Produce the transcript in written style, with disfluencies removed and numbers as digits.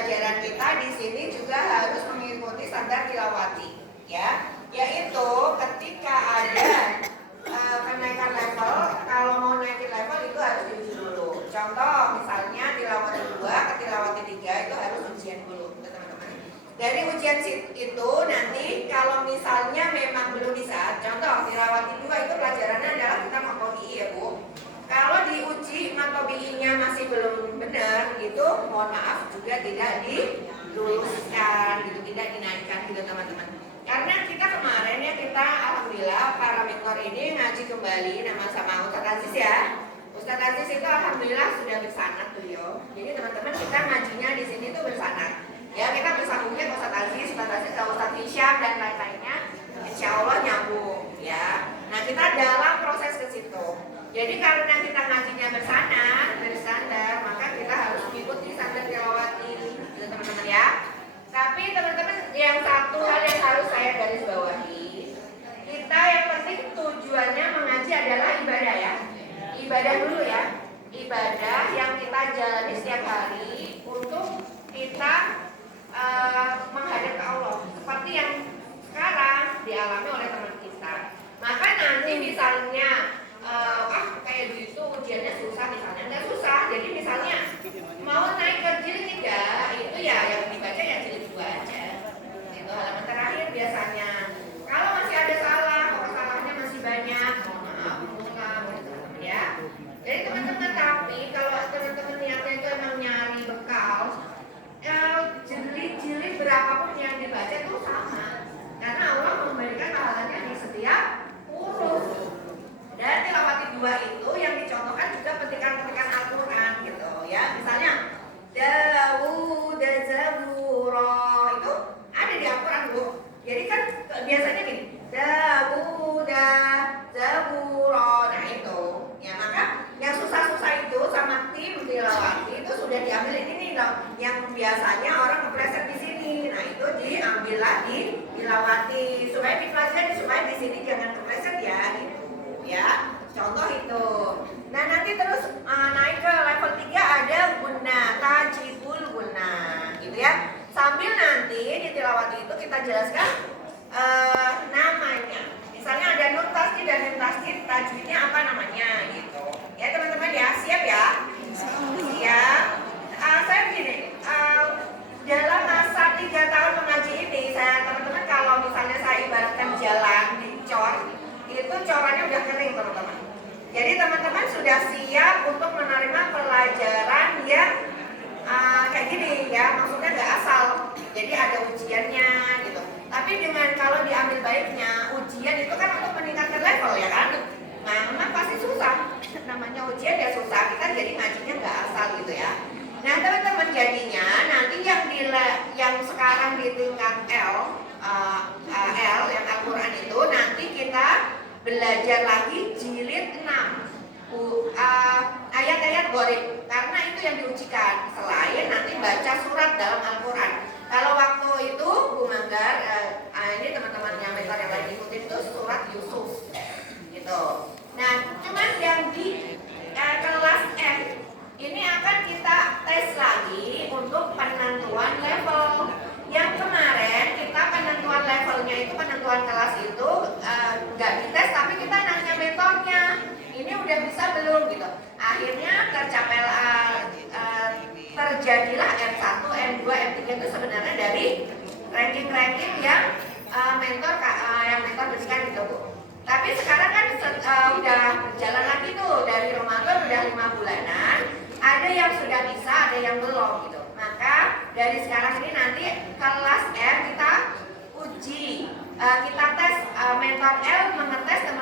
pembelajaran kita di sini juga harus mengikuti standar tilawati, ya. Yaitu ketika ada kenaikan level, kalau mau naikin level itu harus diuji dulu. Contoh misalnya tilawati 2 ke tilawati 3 itu harus ujian dulu, teman-teman. Dari ujian itu nanti kalau misalnya memang belum bisa, contoh tilawati 2 itu pelajarannya adalah kita matob'i ya Bu. Kalau diuji matob'inya masih belum benar gitu, mohon maaf juga tidak diluluskan gitu, tidak dinaikkan gitu teman-teman. Karena kita kemarin ya kita alhamdulillah para mentor ini ngaji kembali nama sama Ustaz Aziz ya. Ustaz Aziz itu alhamdulillah sudah bersanad beliau. Jadi teman-teman kita ngajinya di sini tuh bersanad. Ya kita bersambungnya ke Ustaz Aziz ke Ustaz Hisham dan lain-lainnya. Insya Allah nyambung ya. Nah kita dalam proses ke situ. Jadi karena kita ngajinya bersanad, berstandar, maka kita harus mengikuti standar tilawati, gitu teman-teman ya. Tapi teman-teman yang satu hal yang harus saya garis bawahi, kita yang penting tujuannya mengaji adalah ibadah ya. Ibadah dulu ya. Ibadah yang kita jalani setiap hari untuk kita menghadap ke Allah. Seperti yang sekarang dialami oleh teman kita. Maka nanti misalnya kayak gitu ujiannya susah misalnya, nggak susah. Jadi misalnya mau naik ke jilid 3 itu ya yang dibaca ya jilid 2 aja. Itu halaman terakhir biasanya. Kalau masih ada salah, kalau salahnya masih banyak, mohon maaf, teman-teman ya. Jadi teman-teman tapi kalau teman-teman niatnya itu emang nyari bekal, jilid-jilid berapapun yang dibaca itu sama. Karena Allah memberikan pahalanya di setiap huruf. Dan tilawati 2 itu yang dicontohkan juga petikan-petikan Al-Quran gitu ya. Misalnya Dawud Zabura itu ada di Al-Quran Bu. Jadi kan biasanya gini Dawud Zabura. Nah itu ya, maka yang susah-susah itu sama tim tilawati itu sudah diambil ini loh. Yang biasanya orang kepleset di sini. Nah itu diambillah di tilawati supaya dipelajari, supaya di sini jangan kepleset ya gitu. Ya, contoh itu. Nah nanti terus naik ke level 3 ada guna, tajibul guna, gitu ya. Sambil nanti di tilawati itu kita jelaskan namanya. Misalnya ada nun tasdid dan nun tasdid, tajwidnya apa namanya, gitu. Ya teman-teman ya, siap ya? Siap. Saya begini, dalam masa 3 tahun mengaji ini, saya teman-teman kalau misalnya saya ibaratkan jalan dicor, itu corannya udah kering teman-teman. Jadi teman-teman sudah siap untuk menerima pelajaran yang kayak gini ya, maksudnya nggak asal. Jadi ada ujiannya gitu. Tapi dengan kalau diambil baiknya, ujian itu kan untuk meningkatkan level ya kan. Nah, memang pasti susah. Namanya ujian ya susah. Kita jadi ngajinya nggak asal gitu ya. Nah teman-teman jadinya nanti yang sekarang di tingkat L yang Al-Quran itu nanti kita belajar lagi jilid 6 ayat-ayat gharib, karena itu yang diujikan selain nanti baca surat dalam Al-Quran. Kalau waktu itu Bu Manggar, ini teman-teman yang mentor yang lagi ikutin itu surat Yusuf gitu. Nah cuman yang di kelas M ini akan kita tes lagi untuk penentuan level. Yang kemarin kita penentuan levelnya itu penentuan kelas itu nggak dites, tapi kita nanya mentornya ini udah bisa belum gitu. Akhirnya terjadilah M1, M2, M3 itu sebenarnya dari ranking-ranking yang yang mentor berikan gitu Bu. Tapi sekarang kan udah berjalan lagi tuh, dari Ramadan udah 5 bulanan, ada yang sudah bisa, ada yang belum gitu. Maka dari sekarang ini nanti kelas M kita uji, kita tes mentor L mengetes teman